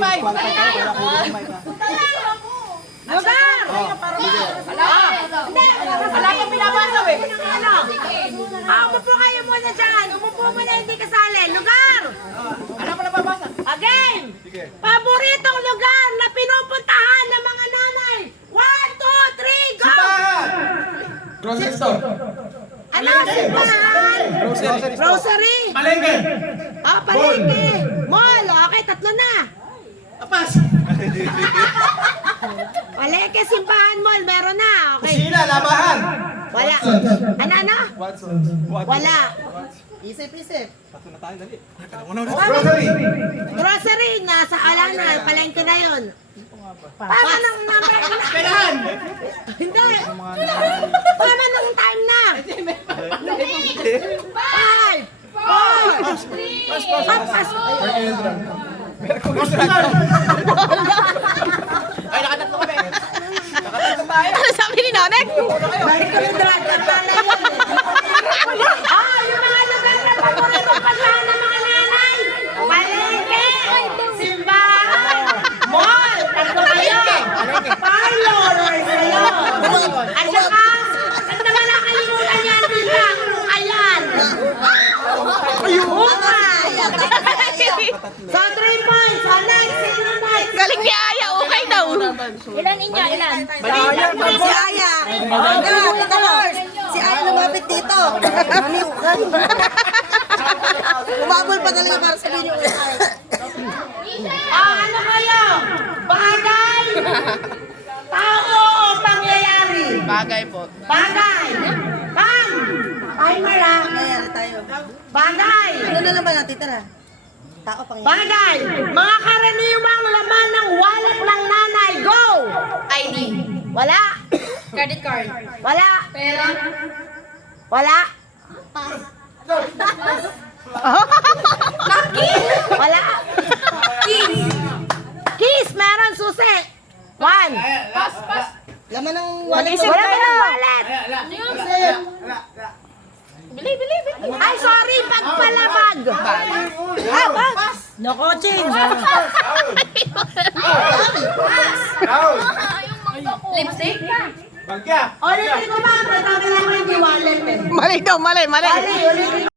kamay. Lugar! Wala pa pinabasa eh. Umupo kayo muna dyan. Umupo muna, hindi kasali. Lugar! Wala pa nababasa. Again! Paboritong lugar na pinupuntahan ng mga nanay. 1, 2, 3, go! Grocery store. Ano? Simbahan? Grocery? Palengke. Ah, palengke. Mall. Okay, tatlo na. Tapas. Palengke, simbahan, mall. Meron na. Okay. Kusina, labahan. Wala. Ano? Wala. Isip. Grocery. Grocery, nasa alana. Palengke na yun. Tama nung number na. Kailangan. Hindi. Tama nung time na. 5, 4, Papas. Ay, nakatatlo kami. Nakatatlo tayo. Ano sabi ni Nonek? Balik ko ng draga. Pala yun. Yung mga lugar na paboritong puntahan ng mga nanay. Palengke. Simbahan. Mall. Tatlo kayo. Parlor. Salon. At saka, at naman nakalimutan yan dito. Ayan. So, 3 points. So, next. Galing ni Aya, okay daw. Ilan inyo? Ilan? Si Aya. Si Aya lumapit dito. Mami, ukan. Umabol pa talaga para sabihin yung ukan. Ano kayo? Bagay? Tao o pangyayari? Bagay po. Bagay. Bang! Timer lang. Nangyayari tayo. Bagay. Ano na naman natin, tara. Tao pang Bagay. Mga karaniwang laman ng wallet ng nanay. Go! ID. Wala. Credit card. Wala. Pera. Wala. Wala. Kiss. Meron susi. 1. laman ng Mag-isip wallet. wala ng wallet. Bili. Ay, sorry. Pagpalabag. Bag. No coaching. Lipstick. Bagya. Ulitin ko ba? May tabi lang ko yung wallet eh. Mali daw, mali. Mali, ulitin ko.